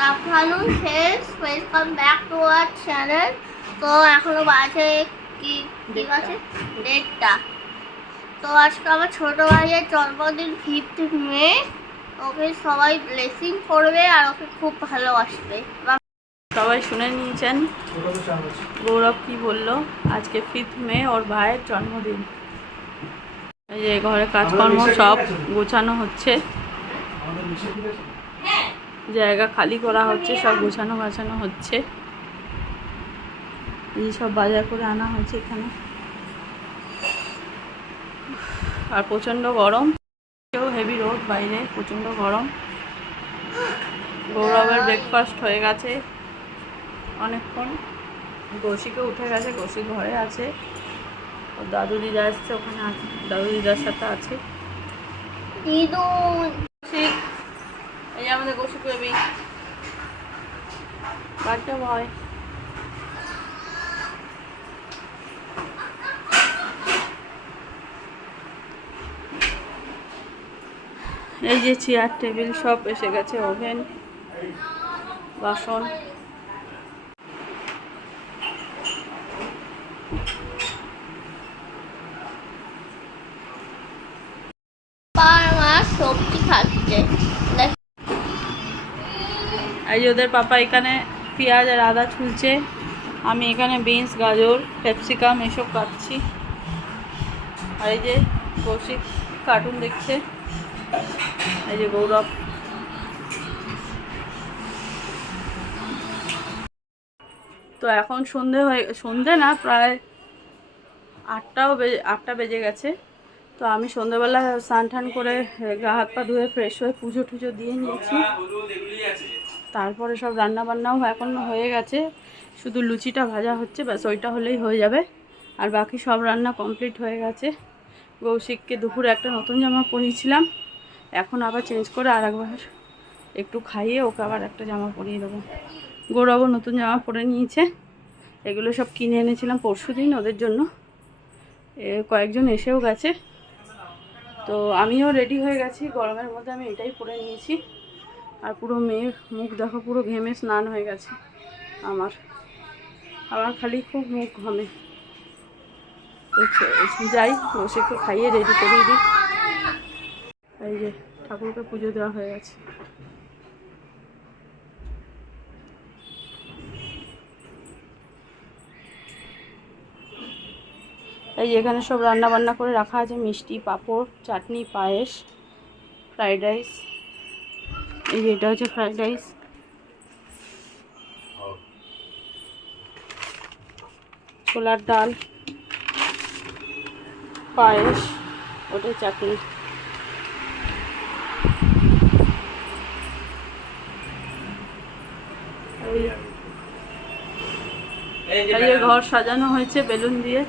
afternoon friends, welcome back to our channel. তো এখনো বাজে কি ঠিক আছে 1:30। তো আজকে আমার ছোট ভাইয়ের জন্মদিন 5th মে। ওকে সবাই ব্লেসিং করবে আর ওকে খুব ভালোবাসবে। সবাই শুনে নিয়েছেন গৌরব কি বললো। আজকে 5th মে ওর ভাইয়ের জন্মদিন। এই যে ঘরে কাজকর্ম সব গোছানো হচ্ছে, জায়গা খালি করা হচ্ছে, সব গোছানো গাছানো হচ্ছে। এই সব বাজার করে আনা হয়েছে এখানে। আর প্রচণ্ড গরম, হেভি রোদ বাইরে, প্রচণ্ড গরম। গৌরবের ব্রেকফাস্ট হয়ে গেছে অনেকক্ষণ। কৌশিকও উঠে গেছে, কৌশিক ঘরে আছে। ওর দাদু দিদা এসছে, ওখানে আছে, দাদু দিদার সাথে আছে। কৌশিক, এই যে আমাদের কৌশিক বেবি, বাচ্চা ভয়। এই যে চেয়ার টেবিল সব এসে গেছে, ওভেন, বাসন। সবজি খাচ্ছে। এই যে ওদের পাপা এখানে পেঁয়াজ আর আদা ছুলছে, আমি এখানে বিনস, গাজর, ক্যাপসিকাম এসব কাটছি। আর এই যে কৌশিক কার্টুন দেখছে। এই যে গৌরব। তো এখন সন্ধে না, প্রায় 8টা বেজে গেছে। তো আমি সন্ধ্যেবেলা স্নান টান করে গা হাত পা ধুয়ে ফ্রেশ হয়ে পুজো টুজো দিয়ে নিয়েছি। তারপরে সব রান্না বান্নাও এখন হয়ে গেছে, শুধু লুচিটা ভাজা হচ্ছে, ব্যাস ওইটা হলেই হয়ে যাবে। আর বাকি সব রান্না কমপ্লিট হয়ে গেছে। কৌশিককে দুপুরে একটা নতুন জামা পরিয়েছিলাম, এখন আবার চেঞ্জ করে আর একবার একটু খাইয়ে ওকে আবার একটা জামা পরিয়ে দেবো। গৌরবও নতুন জামা পরে নিয়েছে। এগুলো সব কিনে এনেছিলাম পরশুদিন ওদের জন্য। কয়েকজন এসেও গেছে। তো আমিও রেডি হয়ে গেছি, গরমের মধ্যে আমি এটাই পরে নিয়েছি। আর পুরো মেয়ের মুখ দেখো, পুরো ঘেমে স্নান হয়ে গেছে আমার খালি খুব মুখ ঘামে। তো যাই, বসে একটু খাইয়ে রেডি করিয়ে দিই। এই যে ঠাকুরকে পুজো দেওয়া হয়ে গেছে। এই যে এখানে সব রান্না বান্না করে রাখা আছে, মিষ্টি, পাঁপড়, চাটনি, পায়েস, ফ্রাইড রাইস। এই যে এটা হচ্ছে ফ্রাইড রাইস, ছোলার ডাল, পায়েস, ওটাই চাটনি। এই যে ঘর সাজানো হয়েছে বেলুন দিয়ে।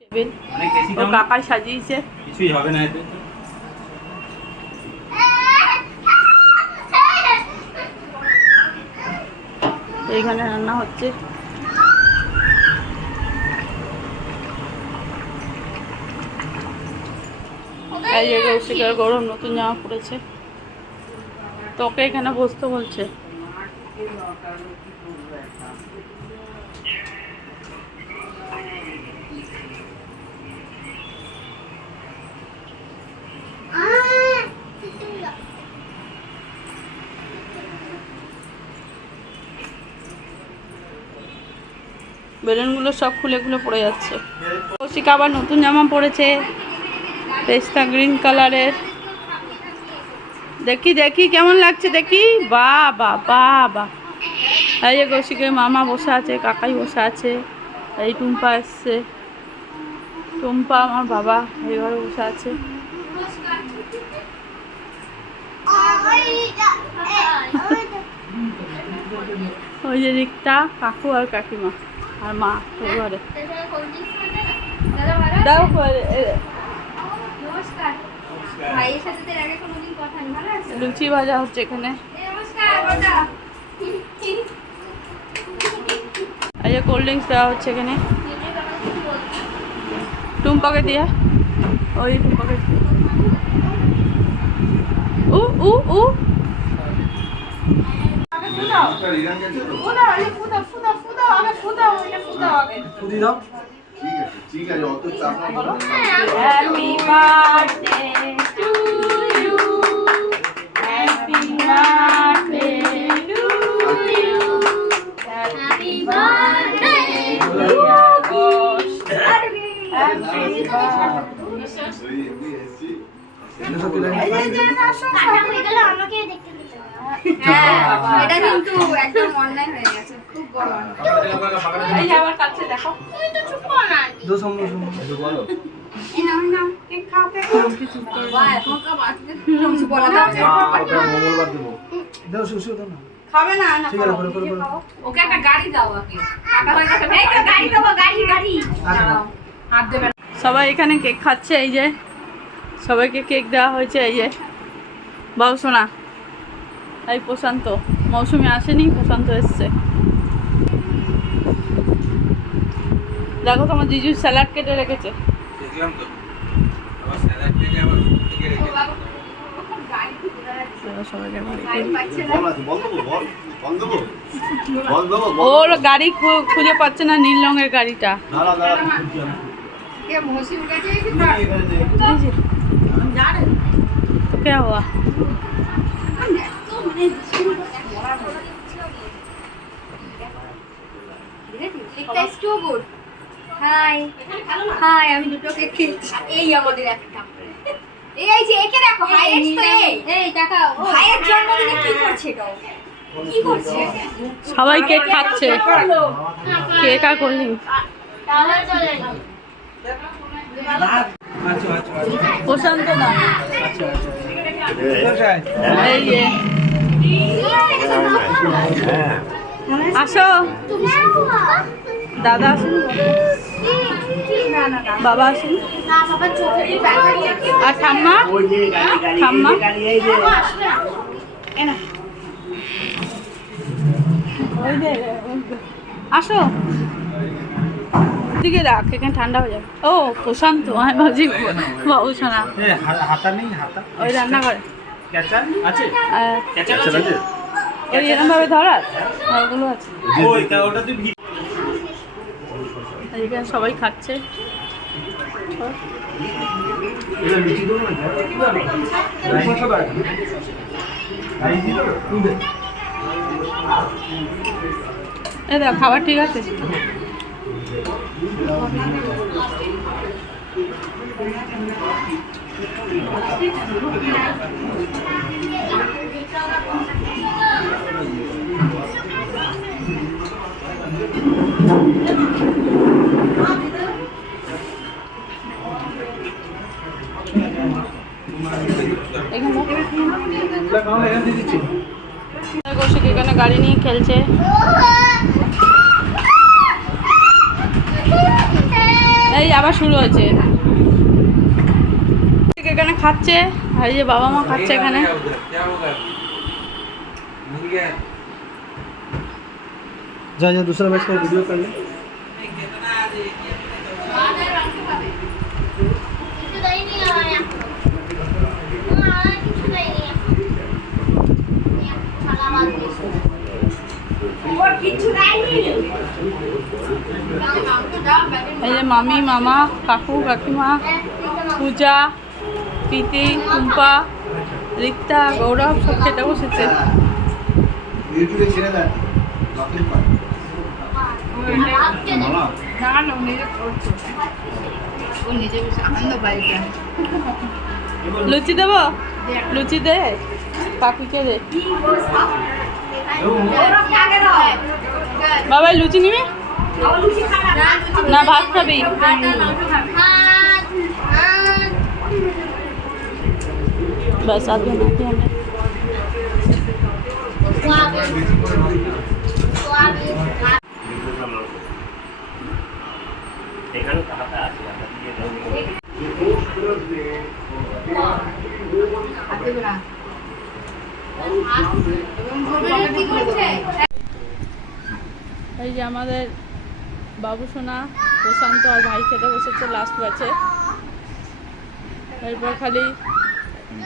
টেবিল ও কাকাই সাজিয়েছে। কিছুই হবে না এতে। এইখানে রান্না হচ্ছে। এই যে কৌশিকের গরম নতুন জামা পড়েছে, তোকে এখানে বসতে বলছে। বেলুনগুলো সব খুলে খুলে পড়ে যাচ্ছে। কৌশিক আবার নতুন জামা পরেছে, পেস্তা গ্রিন কালারের। দেখি দেখি কেমন লাগছে, দেখি। বাহ বাহ বাহ বাহ। এই যে কৌশিকের মামা বসে আছে, কাকাই বসে আছে। এই টুম্পা এসছে, টুম্পা আমার বাবা এই ঘরে বসে আছে। ওই যে রিক্তা, কাকু আর কাকিমা আর মা এই ঘরে। দাও লুচি ভাজা হচ্ছে এখানে। এই যে কোল্ড ড্রিঙ্কস দেওয়া হচ্ছে এখানে টুম্পাকে দিয়া। ওই টুম্পাকে উ উ উ Happy birthday to you. Happy birthday to you. Happy birthday, dear Ghosh. Happy এটা কিন্তু একদম অনলাইন হয়ে গেছে, খুব বড়। এই যে আমার কাছে দেখো। তুই তো চুপ কর না এই নাও নাও, কেক খাও, কেক খাও। বাবা এখন কা বাচ্চাদের কিছু বলা যাবে না। মঙ্গলবার দেবো দাও সুসু দাও না খাবে না না ঠিক আছে করে করে করে ওকে একটা গাড়ি দাও আগে টাকা হয়ে গেছে এই তো গাড়ি দেবো গাড়ি গাড়ি দাও হাত দেবে না। সবাই এখানে কেক খাচ্ছে। এই যে সবাইকে কেক দেওয়া হয়েছে। এই যে বাবু সোনা, এই প্রশান্ত, মৌসুমি আসেনি, প্রশান্ত এসছে। দেখো তোমার জিজু স্যালাড কেটে রেখেছে। দেখলাম তো আবার স্যালাড থেকে আবার থেকে রেখে গাড়ি ঘুরে যাচ্ছে সবাইকে গাড়ি পাচ্ছে না। ওর গাড়ি খুঁজে পাচ্ছে না, নীল রঙের গাড়িটা। কে মৌসি উঠেছে জানে কে হওয়া তো মানে বলার মতো কেকটা টু গুড। হাই হাই, আমি দুটো কেক খেয়েছি। এই আমাদের একটা এই যে একে দেখো হাইয়েস্ট তো এই টাকা ভাইয়ের জন্মদিনে কি করছে এটা, কি করছে? সবাই কেক খাচ্ছে। কেক আর কোল্ড ড্রিঙ্ক। তাহলে চলে যাও। আচ্ছা আচ্ছা প্রশান্ত না, এই যে আসো। দাদা আসুন, বাবা আসুন, না বাবা চোখেরই ব্যথা নিয়ে আর ঠাম্মা ঠাম্মা ওই যে আসো, দিকে রাখ, এখানে ঠান্ডা হয়ে যাবে। ও প্রশান্ত, আমি ভাবছি বাবু সোনা হাতা নেই হাতা ওই রান্নাঘরে ক্যাচার আছে ক্যাচার আছে ওই এরকম ভাবে ধরার ওগুলো আছে। ওই ওটাতে এখানে সবাই খাচ্ছে। এটা মিষ্টি দেবো না এই দেখ খাবার ঠিক আছে। কৌশিক এখানে গাড়ি নিয়ে খেলছে। এই আবার শুরু হয়েছে। এখানে খাচ্ছে, আর এই যে বাবা মা খাচ্ছে এখানে। जा जा दूसरा मैच का वीडियो कर ले কিছু দেয়নি আমার এখন। আমার কিছু দেয়নি এখন। খালা বাদ দিয়েছে। ওর কিছু দেয়নি। এই যে মামি, মামা, কাকু, কাকিমা, পূজা, প্রীতি, টুম্পা, রিক্তা, গৌরব সব খেতে বসেছে। यूट्यूब ছেড়ে দাও লকেট পার ভাবছে না। না না ও নিজে করছে, ও নিজে বেশ আনন্দ পায়। লুচি দেবো, লুচি দে, কাকুকে দে। বাবা লুচি নিবি না ভাত খাবি? बस आज बनाते हैं हमें। এই যে আমাদের বাবু সোনা, প্রশান্ত আর ভাই খেতে বসেছে লাস্ট ব্যাচে। এরপর খালি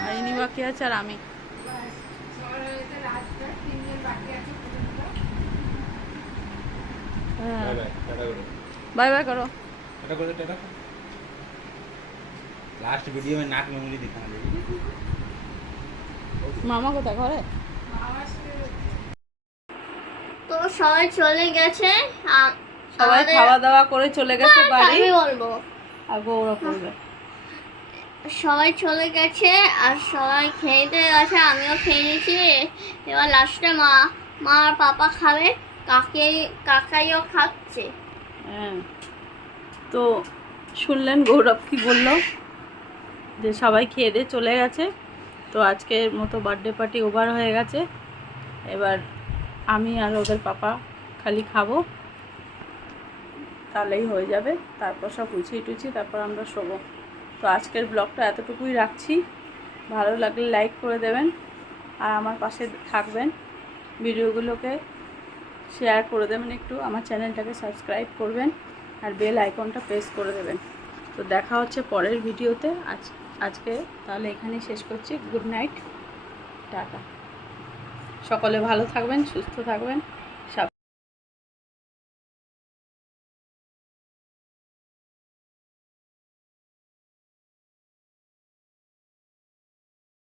আইনি বাকি আছে আর আমি। হ্যাঁ, बाय बाय करो। लास्ट वीडियो में नाक में उंगली दिखा दे। मामा কোথায় ঘরে? তো সবাই চলে গেছে সবাই আমাদের- খাওয়া দাওয়া করে চলে গেছে হ্যাঁ, বাড়ি। আমি বলবো আর গৌরব করবে। সবাই চলে গেছে আর সবাই খেতে গেছে, আমিও খেয়ে নিয়েছি। এবার লাস্টে মা আর পাপা খাবে, কাকাইও খাচ্ছে। হ্যাঁ, তো শুনলেন গৌরব কি বললো, যে সবাই খেয়ে দিয়ে চলে গেছে। তো আজকের মতো বার্থডে পার্টি ওভার হয়ে গেছে। এবার আমি আর ওদের পাপা খালি খাবো, তাহলেই হয়ে যাবে। তারপর সব গুছিয়ে টুছিয়ে তারপর আমরা শোবো। তো আজকের ব্লগটা এতটুকুই রাখছি। ভালো লাগলে লাইক করে দেবেন আর আমার পাশে থাকবেন, ভিডিওগুলোকে শেয়ার করে দেবেন, একটু আমার চ্যানেলটাকে সাবস্ক্রাইব করবেন আর বেল আইকনটা প্রেস করে দেবেন। তো দেখা হচ্ছে পরের ভিডিওতে। আজকে তাহলে এখানেই শেষ করছি। Good night, tata. সকলে ভালো থাকবেন, সুস্থ থাকবেন।